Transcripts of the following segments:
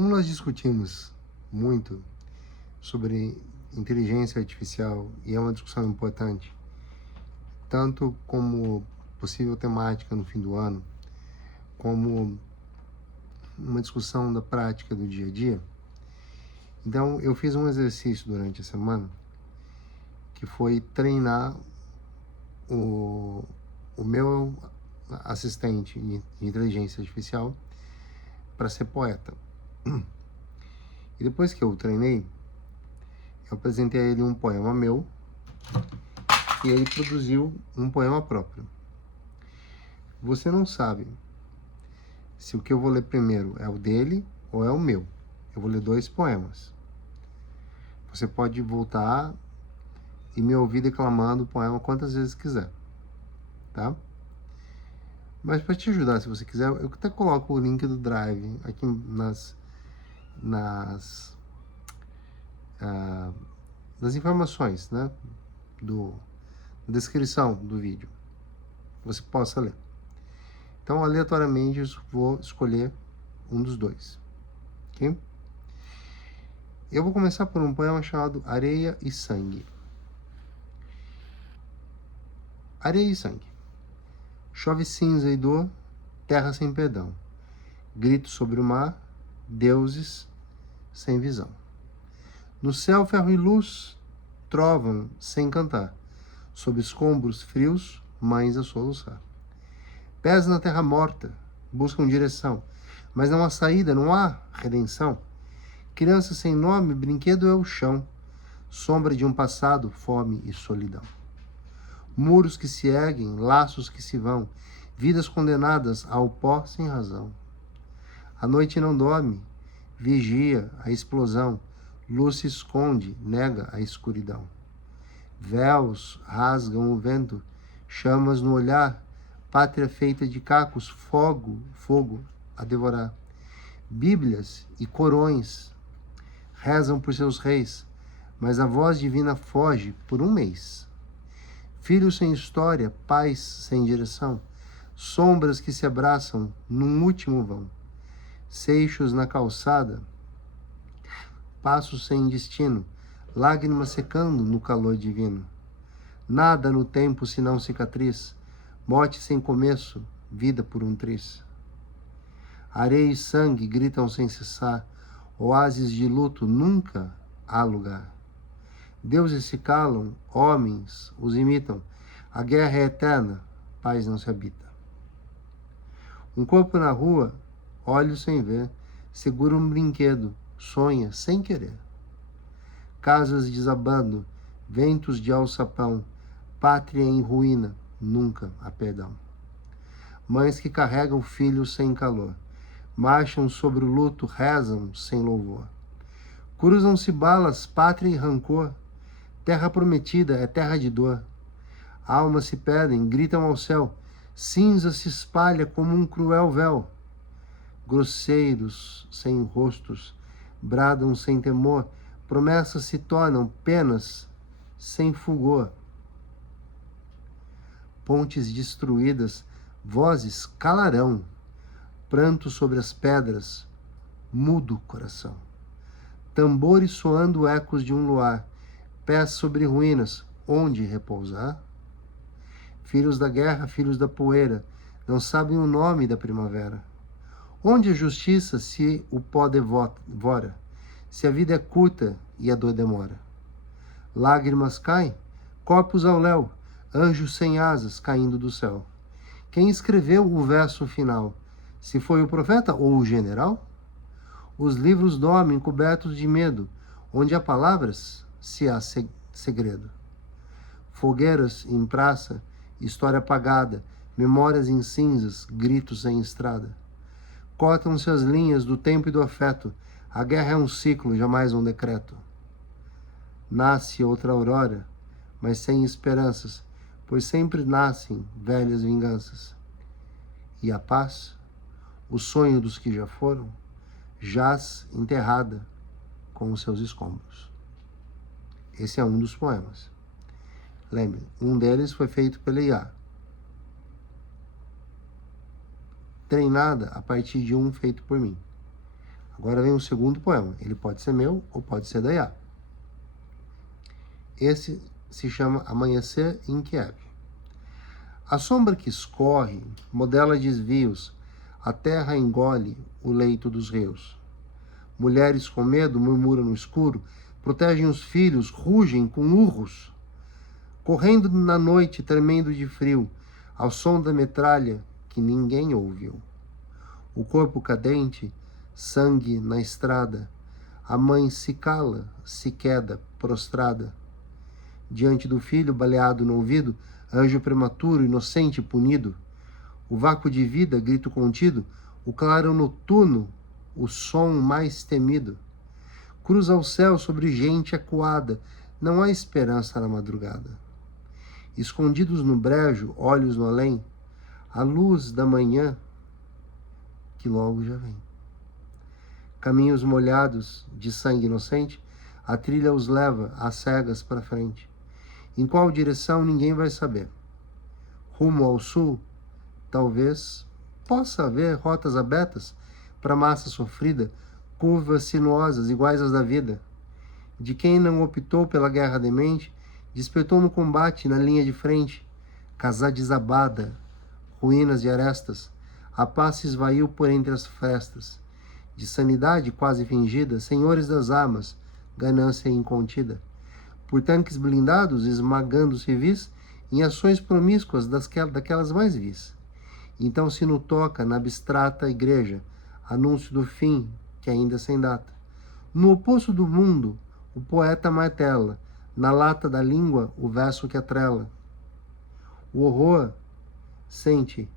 Como nós discutimos muito sobre inteligência artificial, e é uma discussão importante, tanto como possível temática no fim do ano, como uma discussão da prática do dia a dia, então eu fiz um exercício durante a semana que foi treinar o meu assistente de inteligência artificial para ser poeta. E depois que eu treinei, eu apresentei a ele um poema meu e ele produziu um poema próprio. Você não sabe se o que eu vou ler primeiro é o dele ou é o meu. Eu vou ler 2 poemas. Você pode voltar e me ouvir declamando o poema quantas vezes quiser, tá? Mas para te ajudar, se você quiser, eu até coloco o link do Drive aqui nas informações, né? Na descrição do vídeo. Você possa ler. Então, aleatoriamente, eu vou escolher um dos 2. Ok? Eu vou começar por um poema chamado Areia e Sangue. Areia e sangue. Chove cinza e dor, terra sem perdão. Grito sobre o mar, deuses sem visão. No céu ferro e luz, trovam sem cantar. Sob escombros frios, mães a soluçar. Pés na terra morta, buscam direção, mas não há saída, não há redenção. Criança sem nome, brinquedo é o chão, sombra de um passado, fome e solidão. Muros que se erguem, laços que se vão, vidas condenadas ao pó sem razão. A noite não dorme, vigia a explosão, luz se esconde, nega a escuridão. Véus rasgam o vento, chamas no olhar, pátria feita de cacos, fogo a devorar. Bíblias e corões rezam por seus reis, mas a voz divina foge por um mês. Filhos sem história, pais sem direção, sombras que se abraçam num último vão. Seixos na calçada, passos sem destino, lágrimas secando no calor divino. Nada no tempo senão cicatriz, morte sem começo, vida por um triz. Areia e sangue gritam sem cessar, oásis de luto nunca há lugar. Deuses se calam, homens os imitam, a guerra é eterna, paz não se habita. Um corpo na rua, olhos sem ver, segura um brinquedo, sonha sem querer. Casas desabando, ventos de alçapão, pátria em ruína, nunca há perdão. Mães que carregam filhos sem calor, marcham sobre o luto, rezam sem louvor. Cruzam-se balas, pátria e rancor, terra prometida é terra de dor. Almas se perdem, gritam ao céu, cinza se espalha como um cruel véu. Grosseiros sem rostos, bradam sem temor, promessas se tornam penas sem fulgor. Pontes destruídas, vozes calarão, pranto sobre as pedras, mudo coração. Tambores soando ecos de um luar, pés sobre ruínas, onde repousar? Filhos da guerra, filhos da poeira, não sabem o nome da primavera. Onde a justiça se o pó devora, se a vida é curta e a dor demora? Lágrimas caem, corpos ao léu, anjos sem asas caindo do céu. Quem escreveu o verso final? Se foi o profeta ou o general? Os livros dormem cobertos de medo, onde há palavras, se há segredo. Fogueiras em praça, história apagada, memórias em cinzas, gritos em estrada. Cortam-se as linhas do tempo e do afeto, a guerra é um ciclo, jamais um decreto. Nasce outra aurora, mas sem esperanças, pois sempre nascem velhas vinganças. E a paz, o sonho dos que já foram, jaz enterrada com os seus escombros. Esse é um dos poemas. Lembre, um deles foi feito pela IA, treinada a partir de um feito por mim. Agora vem o segundo poema. Ele pode ser meu ou pode ser da Iá. Esse se chama Amanhecer em Kiev. A sombra que escorre modela desvios, a terra engole o leito dos rios. Mulheres com medo murmuram no escuro, protegem os filhos, rugem com urros. Correndo na noite, tremendo de frio, ao som da metralha que ninguém ouviu. O corpo cadente, sangue na estrada, a mãe se cala, se queda, prostrada. Diante do filho, baleado no ouvido, anjo prematuro, inocente, punido. O vácuo de vida, grito contido, o claro noturno, o som mais temido. Cruza o céu sobre gente acuada, não há esperança na madrugada. Escondidos no brejo, olhos no além, a luz da manhã que logo já vem. Caminhos molhados de sangue inocente, a trilha os leva às cegas para frente. Em qual direção ninguém vai saber. Rumo ao sul, talvez possa haver rotas abertas para massa sofrida, curvas sinuosas iguais às da vida. De quem não optou pela guerra demente, despertou no combate na linha de frente, casa desabada, ruínas de arestas, a paz se esvaiu por entre as frestas. De sanidade quase fingida, senhores das armas, ganância incontida. Por tanques blindados, esmagando civis, em ações promíscuas daquelas mais vis. Então se no toca na abstrata igreja, anúncio do fim, que ainda sem data. No oposto do mundo, o poeta martela, na lata da língua, o verso que atrela. O horror sente,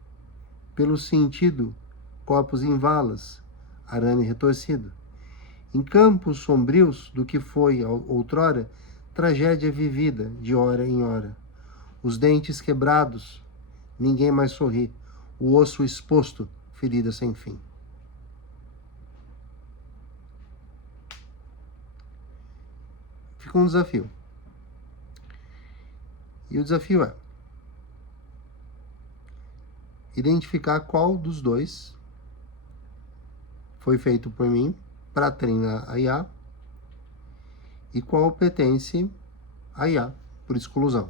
pelo sentido, corpos em valas, arame retorcido. Em campos sombrios do que foi outrora, tragédia vivida de hora em hora. Os dentes quebrados, ninguém mais sorri. O osso exposto, ferida sem fim. Fica um desafio. E o desafio é identificar qual dos dois foi feito por mim para treinar a IA e qual pertence a IA por exclusão.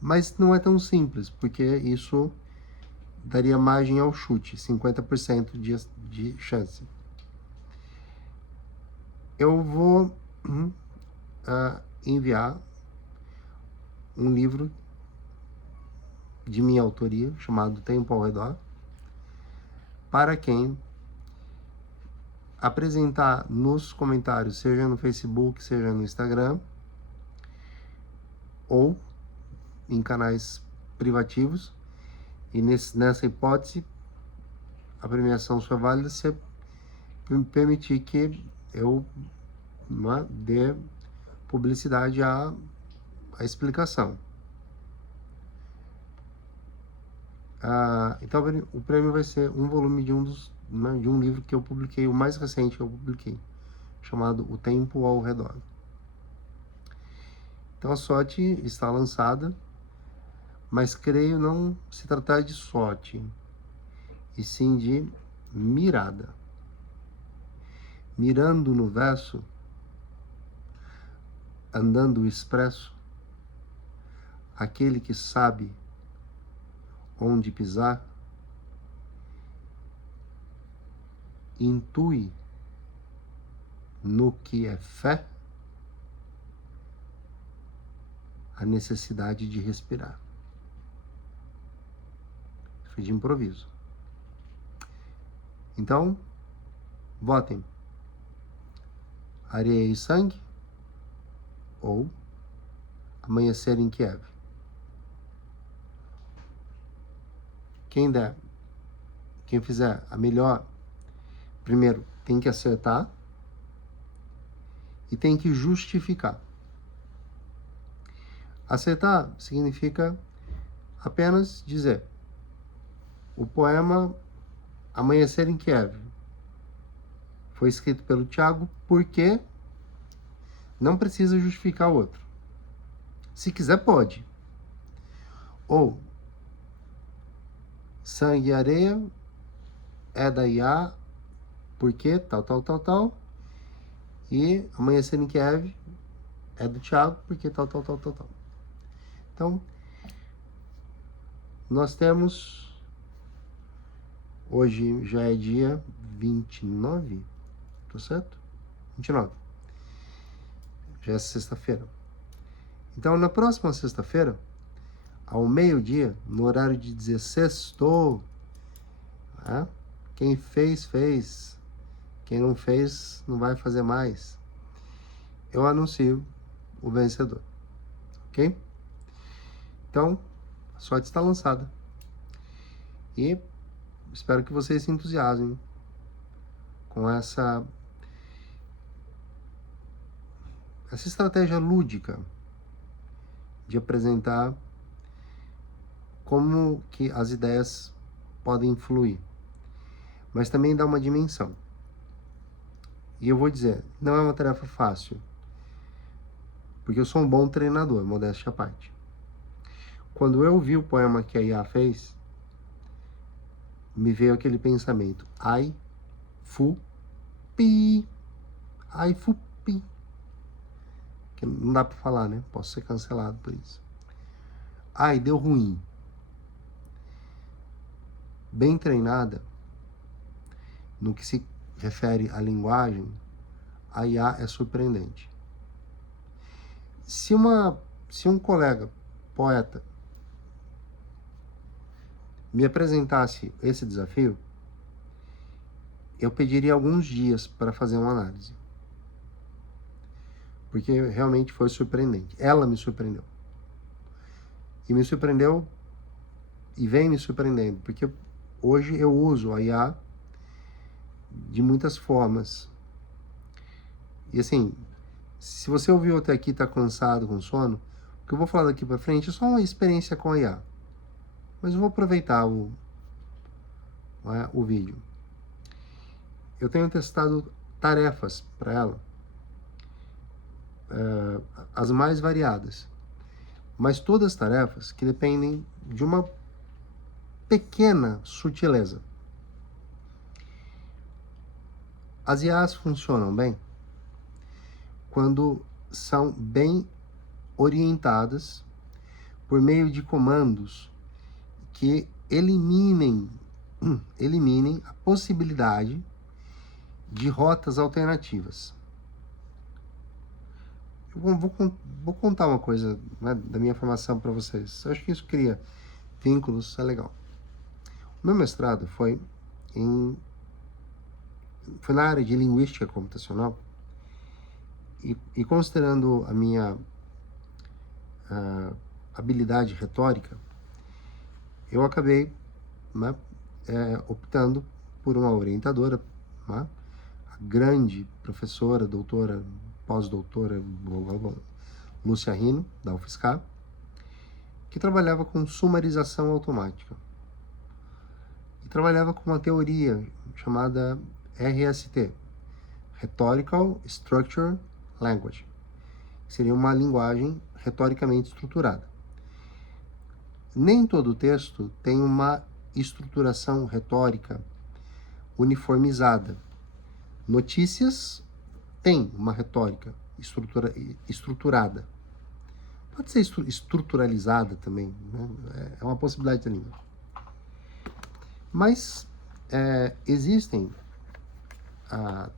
Mas não é tão simples, porque isso daria margem ao chute, 50% de chance. Eu vou enviar um livro de minha autoria, chamado Tempo ao Redor, para quem apresentar nos comentários, seja no Facebook, seja no Instagram, ou em canais privativos, e nessa hipótese, a premiação só é válida se permitir que eu dê publicidade à explicação. Então o prêmio vai ser um volume de um livro que eu publiquei, o mais recente que eu publiquei, chamado O Tempo ao Redor. Então a sorte está lançada, mas creio não se tratar de sorte, e sim de mirada. Mirando no verso, andando expresso, aquele que sabe onde pisar, intui no que é fé a necessidade de respirar. Foi de improviso. Então, votem. Areia e Sangue ou Amanhecer em Kiev. Quem fizer a melhor, primeiro tem que acertar e tem que justificar. Acertar significa apenas dizer: o poema Amanhecer em Kiev foi escrito pelo Tiago porque não precisa justificar o outro. Se quiser, pode. Ou Sangue e Areia é da IA porque tal, tal, tal, tal. E Amanhecer em Kiev é do Tiago, porque tal, tal, tal, tal, tal. Então, nós temos, hoje já é dia 29, tá certo? 29. Já é sexta-feira. Então, na próxima sexta-feira, ao meio-dia, no horário de dizer sextou, né? Quem fez, fez. Quem não fez, não vai fazer mais. Eu anuncio o vencedor, ok? Então, a sorte está lançada. E espero que vocês se entusiasmem com essa estratégia lúdica de apresentar como que as ideias podem fluir, mas também dá uma dimensão. E eu vou dizer, não é uma tarefa fácil, porque eu sou um bom treinador, modéstia à parte. Quando eu vi o poema que a IA fez, me veio aquele pensamento, ai, fu, pi, ai, fu, pi. Que não dá para falar, né? Posso ser cancelado por isso. Ai, deu ruim. Bem treinada, no que se refere à linguagem, a IA é surpreendente. Se um colega poeta me apresentasse esse desafio, eu pediria alguns dias para fazer uma análise. Porque realmente foi surpreendente. Ela me surpreendeu. E me surpreendeu e vem me surpreendendo, porque hoje eu uso a IA de muitas formas. E assim, se você ouviu até aqui e está cansado, com sono, o que eu vou falar daqui para frente é só uma experiência com a IA. Mas eu vou aproveitar o vídeo. Eu tenho testado tarefas para ela, as mais variadas, mas todas tarefas que dependem de uma pequena sutileza. As IAs funcionam bem quando são bem orientadas por meio de comandos que eliminem a possibilidade de rotas alternativas. Eu vou contar uma coisa, né, da minha formação para vocês. Eu acho que isso cria vínculos, é legal. O meu mestrado foi na área de linguística computacional e considerando a minha habilidade retórica, eu acabei, né, optando por uma orientadora, né, a grande professora, doutora, pós-doutora, Lúcia Rino, da UFSCar, que trabalhava com sumarização automática. E trabalhava com uma teoria chamada RST, Rhetorical Structure Language, que seria uma linguagem retoricamente estruturada. Nem todo texto tem uma estruturação retórica uniformizada. Notícias têm uma retórica estruturada. Pode ser estruturalizada também, né? É uma possibilidade da língua. Mas existem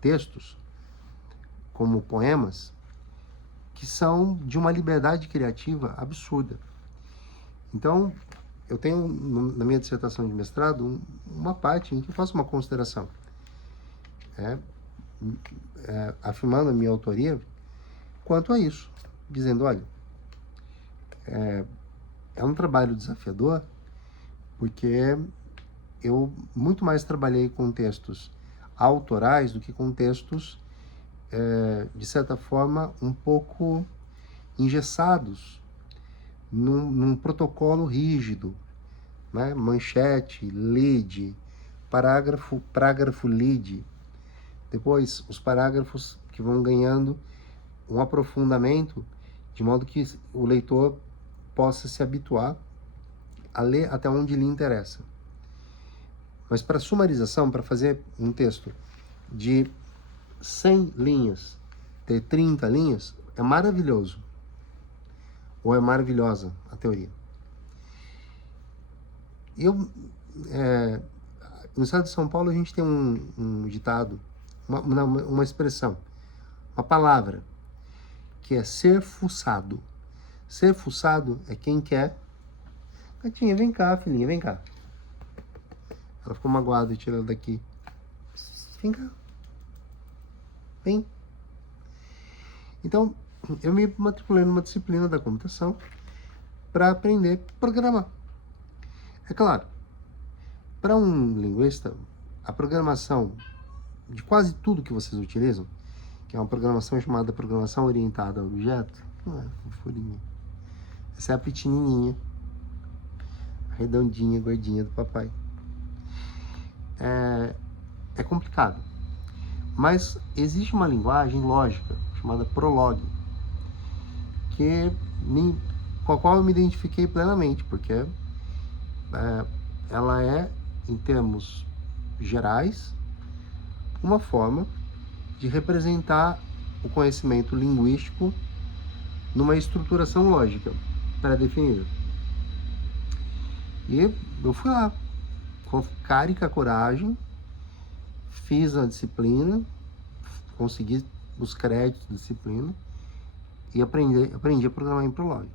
textos, como poemas, que são de uma liberdade criativa absurda. Então, eu tenho na minha dissertação de mestrado uma parte em que eu faço uma consideração, afirmando a minha autoria quanto a isso, dizendo, olha, é um trabalho desafiador, porque eu muito mais trabalhei com textos autorais do que com textos, de certa forma, um pouco engessados num protocolo rígido, né? Manchete, lead, parágrafo lead. Depois, os parágrafos que vão ganhando um aprofundamento, de modo que o leitor possa se habituar a ler até onde lhe interessa. Mas para sumarização, para fazer um texto de 100 linhas ter 30 linhas é maravilhoso. Ou é maravilhosa a teoria. No estado de São Paulo a gente tem um ditado, uma expressão, uma palavra, que é ser fuçado. Ser fuçado é quem quer... Gatinha, vem cá, filhinha, vem cá. Ela ficou magoada, tira ela daqui. Vem cá. Vem. Então, eu me matriculei numa disciplina da computação para aprender a programar. É claro, para um linguista, a programação de quase tudo que vocês utilizam, que é uma programação chamada programação orientada a objeto, não é fofurinha. Essa é a pequenininha, redondinha, gordinha do papai. É complicado. Mas existe uma linguagem lógica chamada Prolog, com a qual eu me identifiquei plenamente, porque ela é, em termos gerais, uma forma de representar o conhecimento linguístico numa estruturação lógica pré-definida. E eu fui lá, com cara e com a coragem, fiz a disciplina, consegui os créditos da disciplina e aprendi a programar em Prolog.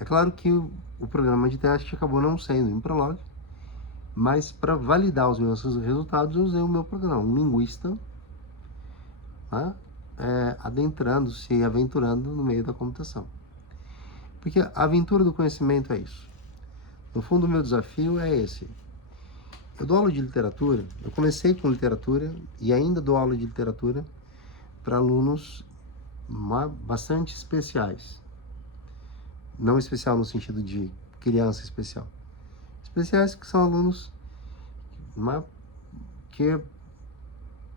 É claro que o programa de teste acabou não sendo em Prolog, mas para validar os meus resultados eu usei o meu programa, um linguista, né, adentrando-se, aventurando no meio da computação. Porque a aventura do conhecimento é isso. No fundo, o meu desafio é esse. Eu dou aula de literatura, eu comecei com literatura e ainda dou aula de literatura para alunos bastante especiais. Não especial no sentido de criança especial. Especiais que são alunos que,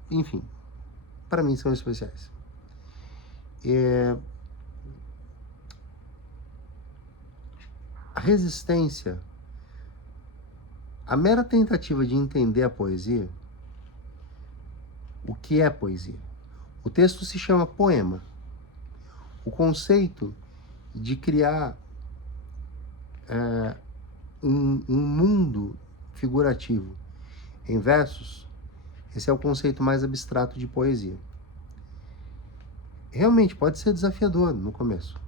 enfim, para mim são especiais. A resistência, a mera tentativa de entender a poesia, o que é poesia? O texto se chama poema. O conceito de criar um mundo figurativo em versos, esse é o conceito mais abstrato de poesia. Realmente pode ser desafiador no começo,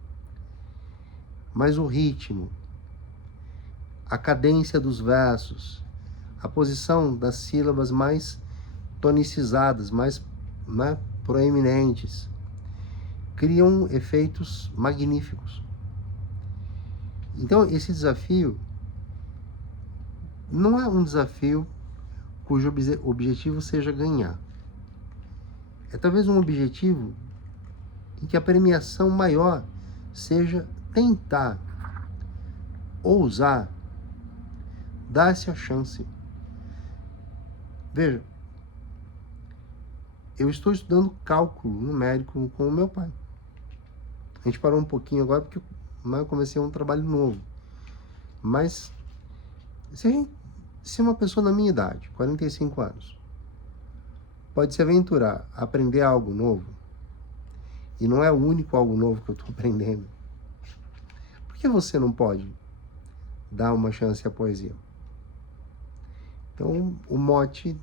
mas o ritmo, a cadência dos versos, a posição das sílabas mais tonicizadas, mais proeminentes, criam efeitos magníficos. Então, esse desafio não é um desafio cujo objetivo seja ganhar. É talvez um objetivo em que a premiação maior seja tentar, ousar, dar-se a chance. Veja, eu estou estudando cálculo numérico com o meu pai. A gente parou um pouquinho agora porque eu comecei um trabalho novo. Mas se uma pessoa na minha idade, 45 anos, pode se aventurar a aprender algo novo, e não é o único algo novo que eu estou aprendendo, por que você não pode dar uma chance à poesia? Então, o mote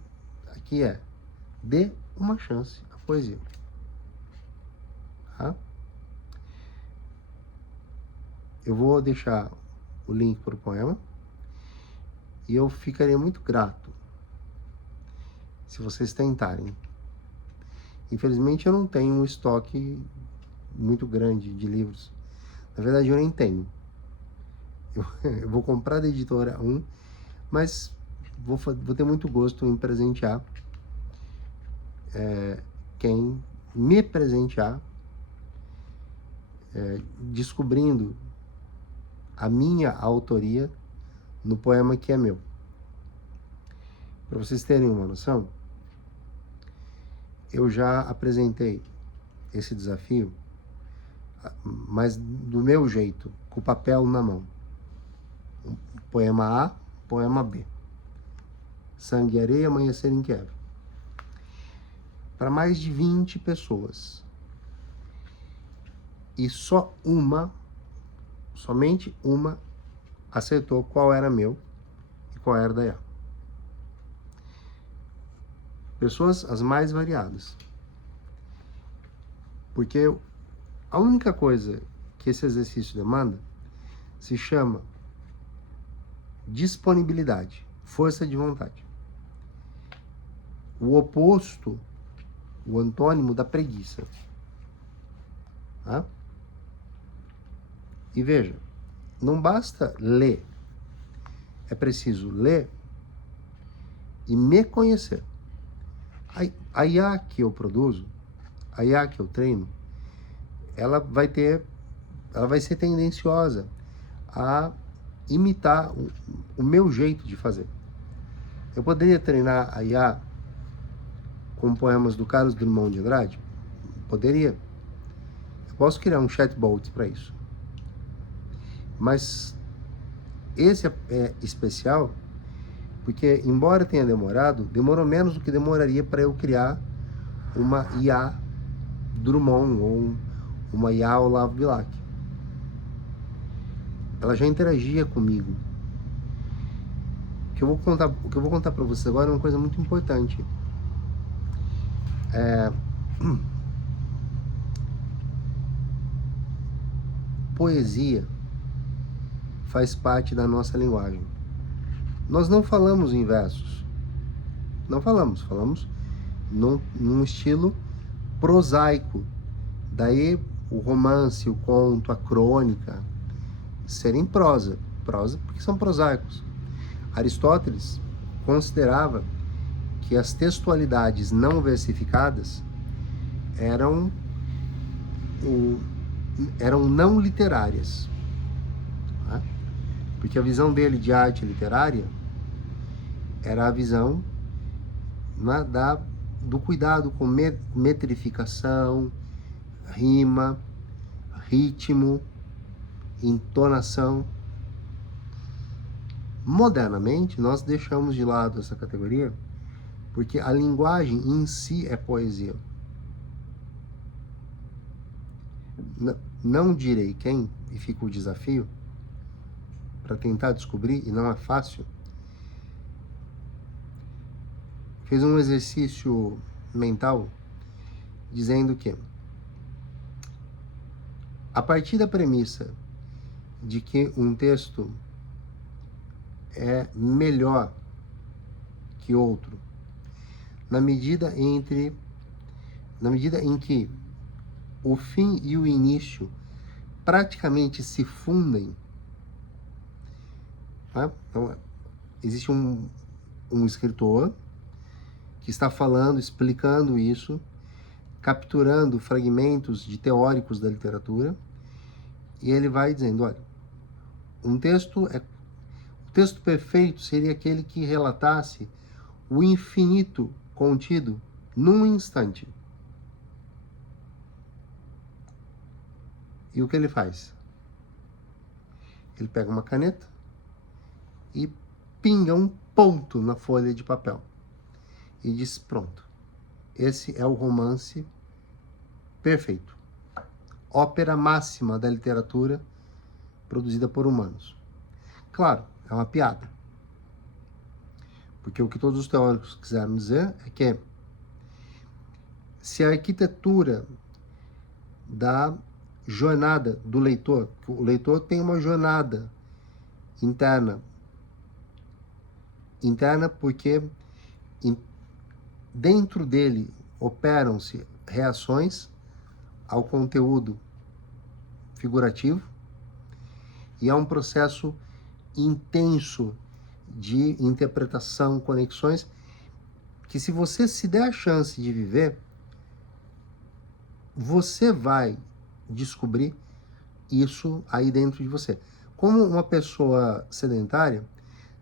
aqui é: dê uma chance à poesia. Tá? Eu vou deixar o link para o poema e eu ficaria muito grato se vocês tentarem. Infelizmente eu não tenho um estoque muito grande de livros. Na verdade eu nem tenho. Eu vou comprar da editora mas vou ter muito gosto em presentear quem me presentear descobrindo a minha autoria no poema que é meu. Para vocês terem uma noção, eu já apresentei esse desafio, mas do meu jeito, com o papel na mão. Poema A, poema B. Sangue e Areia, Amanhecer em Kiev. para mais de 20 pessoas. E somente uma acertou qual era meu e qual era da Yá. Pessoas as mais variadas. Porque a única coisa que esse exercício demanda se chama disponibilidade, força de vontade. O oposto, o antônimo da preguiça. Tá? E veja, não basta ler, é preciso ler e me conhecer. A IA que eu produzo, a IA que eu treino, ela vai ser tendenciosa a imitar o meu jeito de fazer. Eu poderia treinar a IA com poemas do Carlos Drummond de Andrade? Poderia. Eu posso criar um chatbot para isso. Mas esse é especial porque, embora tenha demorado, demorou menos do que demoraria para eu criar uma IA Drummond ou uma IA Olavo Bilac. Ela já interagia comigo. O que eu vou contar para vocês agora é uma coisa muito importante. Poesia faz parte da nossa linguagem. Nós não falamos em versos. Não falamos num estilo prosaico. Daí o romance, o conto, a crônica serem prosa porque são prosaicos. Aristóteles considerava que as textualidades não versificadas eram não literárias. Tá? Porque a visão dele de arte literária era a visão do cuidado com metrificação, rima, ritmo, entonação. Modernamente, nós deixamos de lado essa categoria porque a linguagem em si é poesia. Não direi quem, e fica o desafio para tentar descobrir, e não é fácil, fez um exercício mental dizendo que, a partir da premissa de que um texto é melhor que outro, na medida em que o fim e o início praticamente se fundem, tá? Então, existe um escritor que está falando, explicando isso, capturando fragmentos de teóricos da literatura, e ele vai dizendo, olha, o texto perfeito seria aquele que relatasse o infinito contido num instante. E o que ele faz? Ele pega uma caneta e pinga um ponto na folha de papel e diz, pronto, esse é o romance perfeito, ópera máxima da literatura produzida por humanos. Claro, é uma piada, porque o que todos os teóricos quiseram dizer é que se a arquitetura da jornada do leitor, o leitor tem uma jornada interna porque dentro dele operam-se reações ao conteúdo figurativo e há um processo intenso de interpretação, conexões, que se você se der a chance de viver, você vai descobrir isso aí dentro de você. Como uma pessoa sedentária,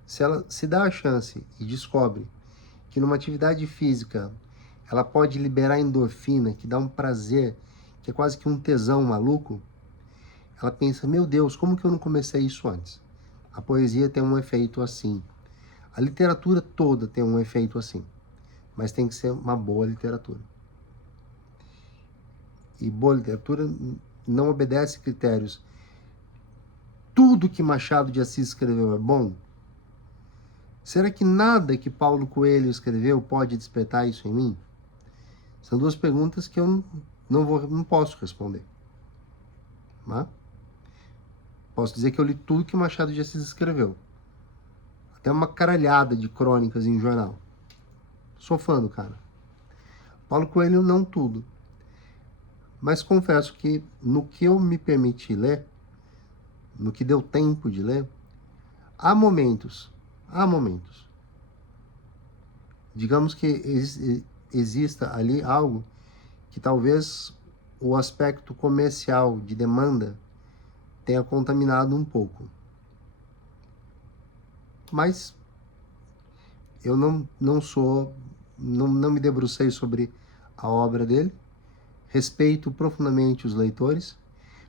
se ela se dá a chance e descobre que numa atividade física ela pode liberar endorfina, que dá um prazer, que é quase que um tesão maluco, ela pensa, meu Deus, como que eu não comecei isso antes? A poesia tem um efeito assim. A literatura toda tem um efeito assim. Mas tem que ser uma boa literatura. e boa literatura não obedece critérios. Tudo que Machado de Assis escreveu é bom? Será que nada que Paulo Coelho escreveu pode despertar isso em mim? São duas perguntas que eu não posso responder. Né? Posso dizer que eu li tudo que Machado de Assis escreveu. Até uma caralhada de crônicas em jornal. Sou fã do cara. Paulo Coelho não tudo. Mas confesso que no que eu me permiti ler, no que deu tempo de ler, há momentos. Digamos que exista ali algo que talvez o aspecto comercial de demanda tenha contaminado um pouco. Mas eu não me debrucei sobre a obra dele. Respeito profundamente os leitores,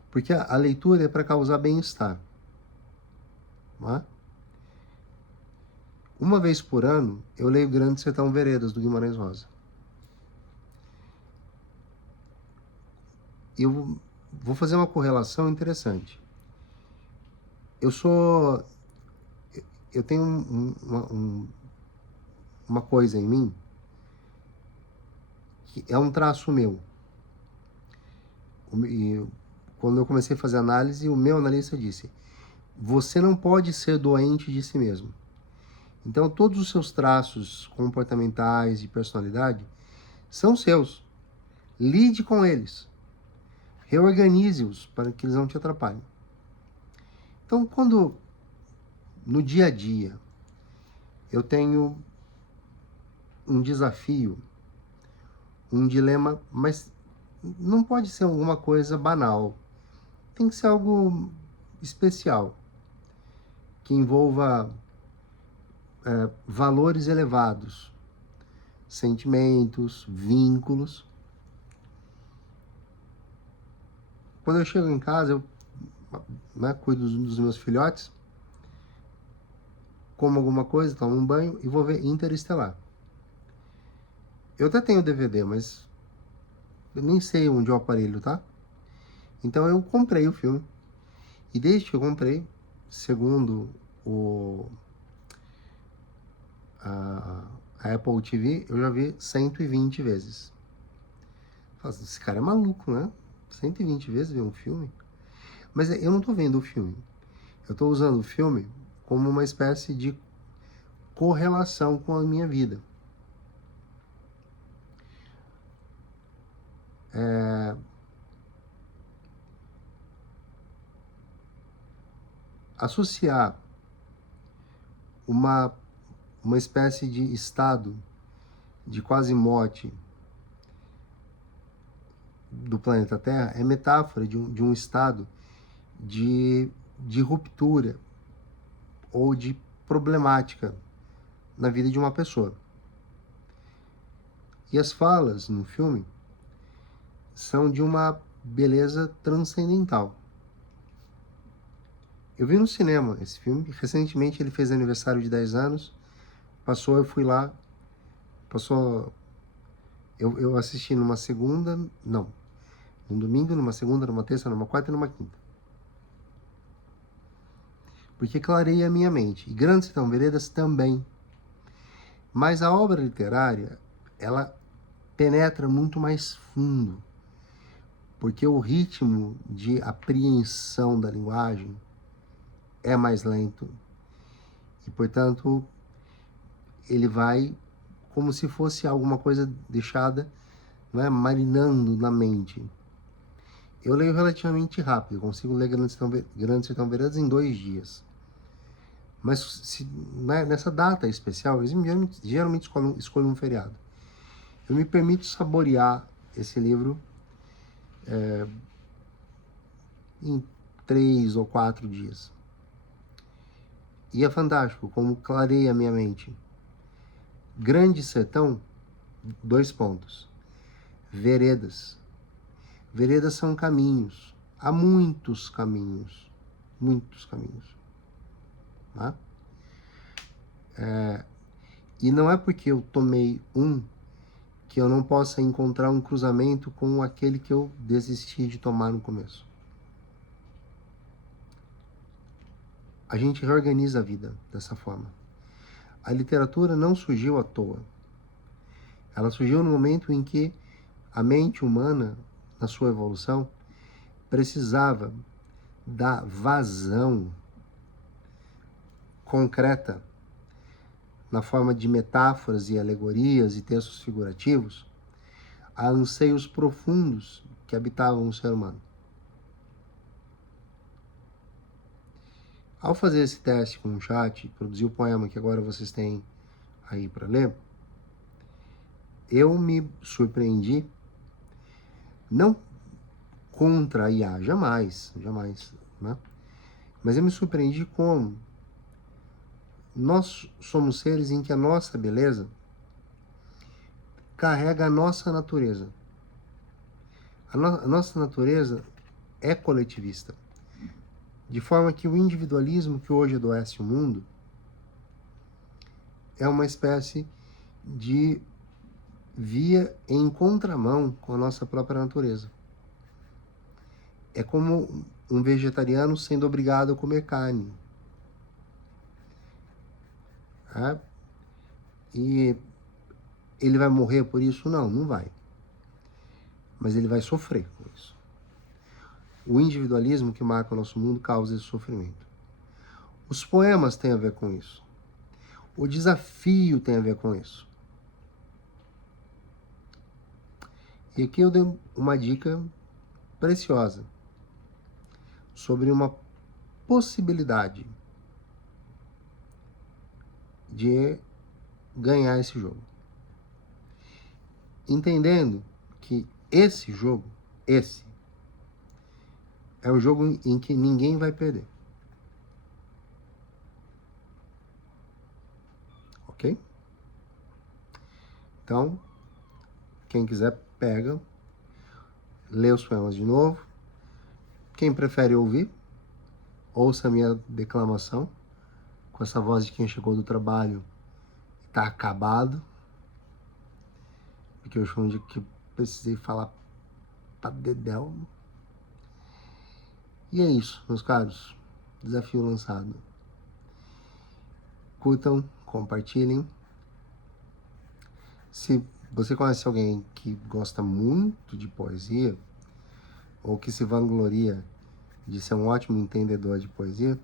porque a leitura é para causar bem-estar. Não é? Uma vez por ano, eu leio Grande Sertão Veredas, do Guimarães Rosa. Eu vou fazer uma correlação interessante. Eu tenho uma coisa em mim que é um traço meu. E quando eu comecei a fazer análise, o meu analista disse: você não pode ser doente de si mesmo. Então, todos os seus traços comportamentais de personalidade são seus. Lide com eles. Reorganize-os para que eles não te atrapalhem. Então, quando no dia a dia eu tenho um desafio, um dilema, mas não pode ser alguma coisa banal. Tem que ser algo especial, que envolva valores elevados, sentimentos, vínculos. Quando eu chego em casa, eu cuido dos meus filhotes, como alguma coisa, tomo um banho e vou ver Interestelar. Eu até tenho DVD, mas eu nem sei onde é o aparelho, tá? Então eu comprei o filme. E desde que eu comprei, segundo a Apple TV, eu já vi 120 vezes. Esse cara é maluco, né? 120 vezes ver um filme? Mas eu não tô vendo o filme. Eu tô usando o filme como uma espécie de correlação com a minha vida. Associar uma espécie de estado de quase morte do planeta Terra é metáfora de um estado de ruptura ou de problemática na vida de uma pessoa. E as falas no filme são de uma beleza transcendental. Eu vi no cinema esse filme, recentemente ele fez aniversário de 10 anos, eu fui lá, eu assisti numa segunda, não, num domingo, numa segunda, numa terça, numa quarta e numa quinta. Porque clareia a minha mente. E Grande Sertão Veredas também. Mas a obra literária, ela penetra muito mais fundo. Porque o ritmo de apreensão da linguagem é mais lento. E, portanto, ele vai como se fosse alguma coisa deixada, né, marinando na mente. Eu leio relativamente rápido, consigo ler Grande Sertão Veredas em 2 dias. Mas nessa data especial, eles geralmente escolhem um feriado. Eu me permito saborear esse livro em 3 ou 4 dias. E é fantástico, como clareia a minha mente. Grande Sertão, 2 pontos. Veredas. Veredas são caminhos. Há muitos caminhos. Muitos caminhos. Tá? E não é porque eu tomei um que eu não possa encontrar um cruzamento com aquele que eu desisti de tomar no começo. A gente reorganiza a vida dessa forma. A literatura não surgiu à toa. Ela surgiu no momento em que a mente humana, na sua evolução, precisava da vazão concreta, na forma de metáforas e alegorias e textos figurativos, a anseios profundos que habitavam o ser humano. Ao fazer esse teste com o chat, produzir o poema que agora vocês têm aí para ler, eu me surpreendi, não contra a IA, jamais, né? Mas eu me surpreendi como nós somos seres em que a nossa beleza carrega a nossa natureza. A nossa natureza é coletivista. De forma que o individualismo que hoje adoece o mundo é uma espécie de via em contramão com a nossa própria natureza. É como um vegetariano sendo obrigado a comer carne. Né? E ele vai morrer por isso? Não, não vai. Mas ele vai sofrer com isso. O individualismo que marca o nosso mundo causa esse sofrimento. Os poemas têm a ver com isso. O desafio tem a ver com isso. E aqui eu dei uma dica preciosa sobre uma possibilidade de ganhar esse jogo. Entendendo que esse jogo, é um jogo em que ninguém vai perder. Ok? Então, quem quiser, pega, lê os poemas de novo. Quem prefere ouvir, ouça a minha declamação, com essa voz de quem chegou do trabalho e tá acabado, porque eu chamo de que precisei falar pra dedéu. E é isso, meus caros. Desafio lançado. Curtam, compartilhem. Se você conhece alguém que gosta muito de poesia, ou que se vangloria de ser um ótimo entendedor de poesia,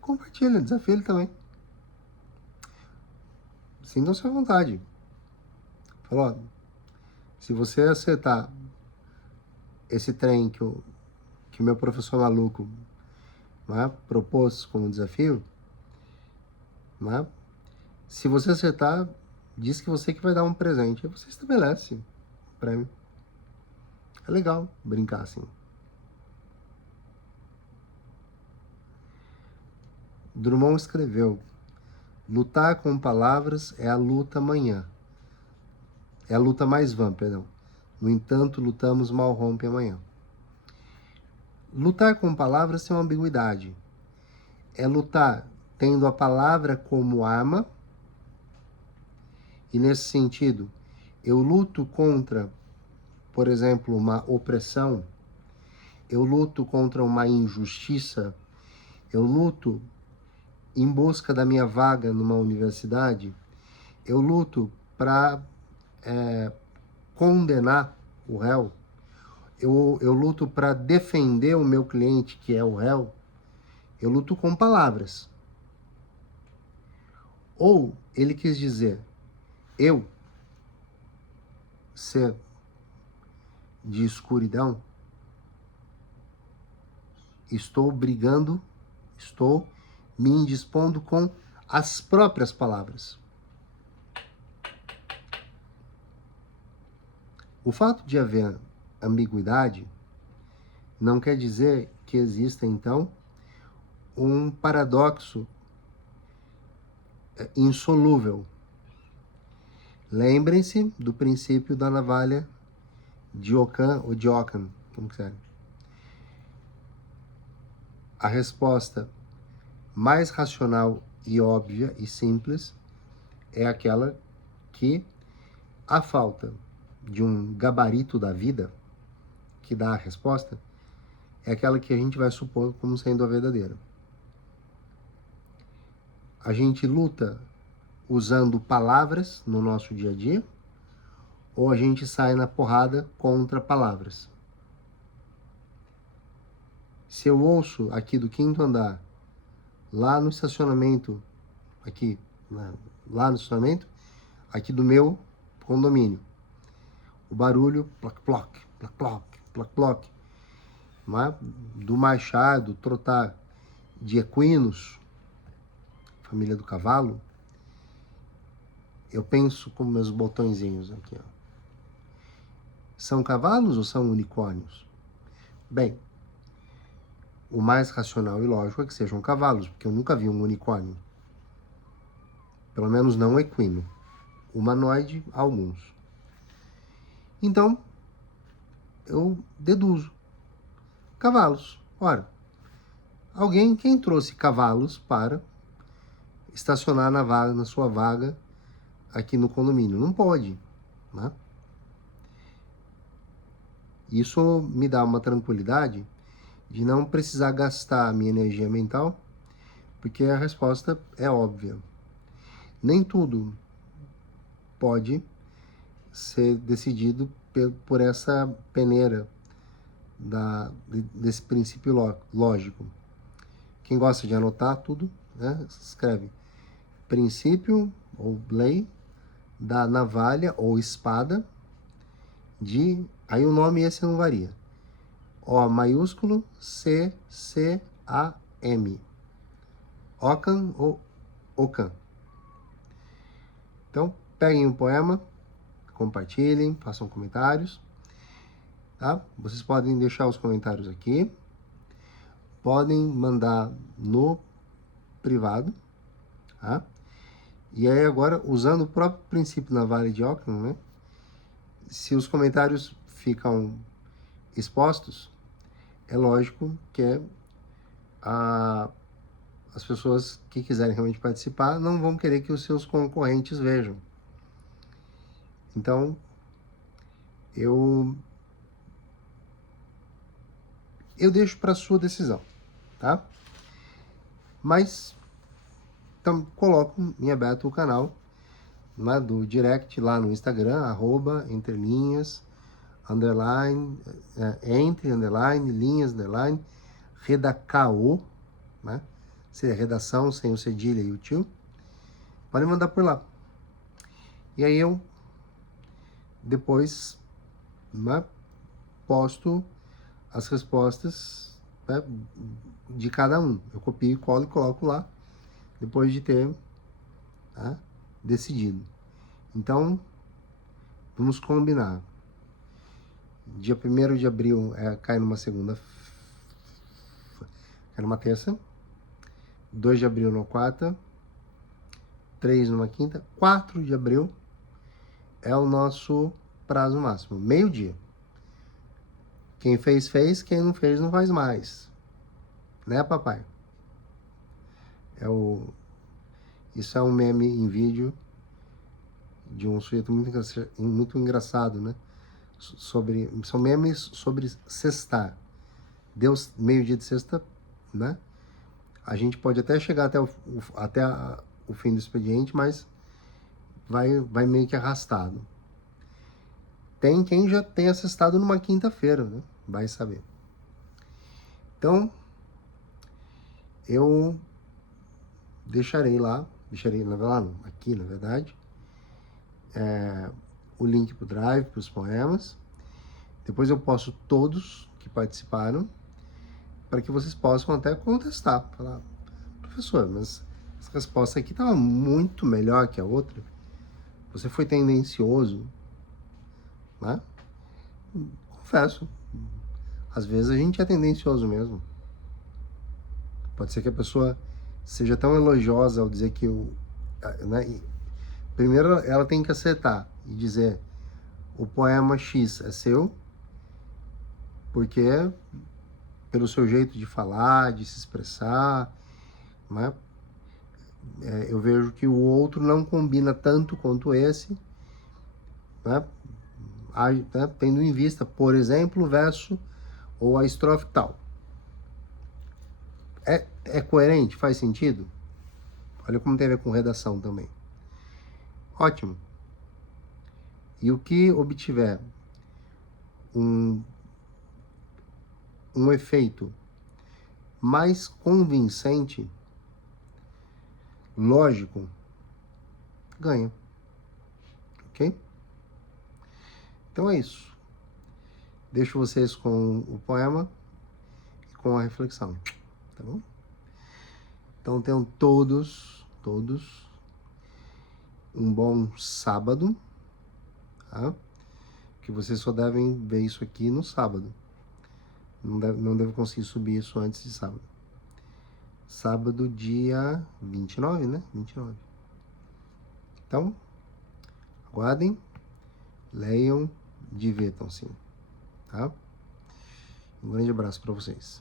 compartilha, desafia ele também. Sintam-se à vontade. Falou, se você acertar esse trem que o meu professor maluco, né, propôs como desafio, né, se você acertar, diz que você que vai dar um presente. Aí você estabelece o prêmio. É legal brincar assim. Drummond escreveu: lutar com palavras é a luta amanhã. É a luta mais vã, perdão. No entanto, lutamos mal rompe amanhã. Lutar com palavras tem uma ambiguidade. É lutar tendo a palavra como arma. E nesse sentido, eu luto contra, por exemplo, uma opressão. Eu luto contra uma injustiça. Eu luto em busca da minha vaga numa universidade. Eu luto para condenar o réu. Eu luto para defender o meu cliente, que é o réu. Eu luto com palavras. Ou ele quis dizer, eu, ser de escuridão, estou brigando, estou me indispondo com as próprias palavras. O fato de haver ambiguidade não quer dizer que exista, então, um paradoxo insolúvel. Lembrem-se do princípio da navalha de Ockham, ou de Ockham, como quiser. A resposta mais racional e óbvia e simples é aquela que A falta de um gabarito da vida que dá a resposta é aquela que a gente vai supor como sendo a verdadeira. A gente luta usando palavras no nosso dia a dia, ou a gente sai na porrada contra palavras. Se eu ouço aqui do 5º andar, lá no estacionamento, lá no estacionamento, aqui do meu condomínio, o barulho, ploc, ploc, ploc, ploc, ploc, ploc, do Machado, trotar de equinos, família do cavalo, eu penso com meus botõezinhos aqui, ó. São cavalos ou são unicórnios? Bem, o mais racional e lógico é que sejam cavalos, porque eu nunca vi um unicórnio. Pelo menos não equino. Humanoide, alguns. Então, eu deduzo. Cavalos. Ora, quem trouxe cavalos para estacionar na sua vaga aqui no condomínio? Não pode, né? Isso me dá uma tranquilidade de não precisar gastar a minha energia mental, porque a resposta é óbvia. Nem tudo pode ser decidido por essa peneira desse princípio lógico. Quem gosta de anotar tudo, né, escreve princípio ou lei da navalha ou espada aí o nome esse não varia. O maiúsculo C, C, A, M. Ockham ou Ockham. Então, peguem um poema, compartilhem, façam comentários, tá? Vocês podem deixar os comentários aqui, podem mandar no privado, tá? E aí agora, usando o próprio princípio navalha de Ockham, né? Se os comentários ficam expostos, é lógico que as pessoas que quiserem realmente participar não vão querer que os seus concorrentes vejam. Então, eu deixo para sua decisão, tá? Mas, então, coloco em aberto o canal, né, do direct lá no Instagram, @entrelinhas, underline, entre, underline, linhas, underline, redacao, né? Seria redação sem o cedilha e o tio. Pode mandar por lá. E aí eu depois, né, posto as respostas, né, de cada um. Eu copio, colo e coloco lá, depois de ter, tá, decidido. Então, vamos combinar. Dia 1º de abril cai numa segunda, cai numa terça. 2 de abril numa quarta. 3 numa quinta. 4 de abril é o nosso prazo máximo, meio-dia. Quem fez, fez. Quem não fez, não faz mais. Né, papai? Isso é um meme em vídeo de um sujeito muito engraçado, né? São memes sobre sextar. Deu meio-dia de sexta, né? A gente pode até chegar até o fim do expediente, mas vai meio que arrastado. Tem quem já tenha sextado numa quinta-feira, né? Vai saber. Então, eu deixarei lá, aqui na verdade, o link pro Drive, pros poemas. Depois eu posto todos que participaram, para que vocês possam até contestar. Falar, professor, mas essa resposta aqui estava muito melhor que a outra. Você foi tendencioso, né? Confesso, às vezes a gente é tendencioso mesmo. Pode ser que a pessoa seja tão elogiosa ao dizer que né? Primeiro ela tem que acertar e dizer: o poema X é seu, porque pelo seu jeito de falar, de se expressar, né? Eu vejo que o outro não combina tanto quanto esse, né? Tendo em vista, por exemplo, o verso ou a estrofe tal. É coerente? Faz sentido? Olha como tem a ver com redação também. Ótimo. E o que obtiver um efeito mais convincente, lógico, ganha. Ok? Então é isso. Deixo vocês com o poema e com a reflexão. Tá bom? Então tenham todos um bom sábado, tá? Que vocês só devem ver isso aqui no sábado. Não devo conseguir subir isso antes de sábado. Sábado, dia 29, né? 29. Então, aguardem, leiam, divirtam-se, tá? Um grande abraço para vocês.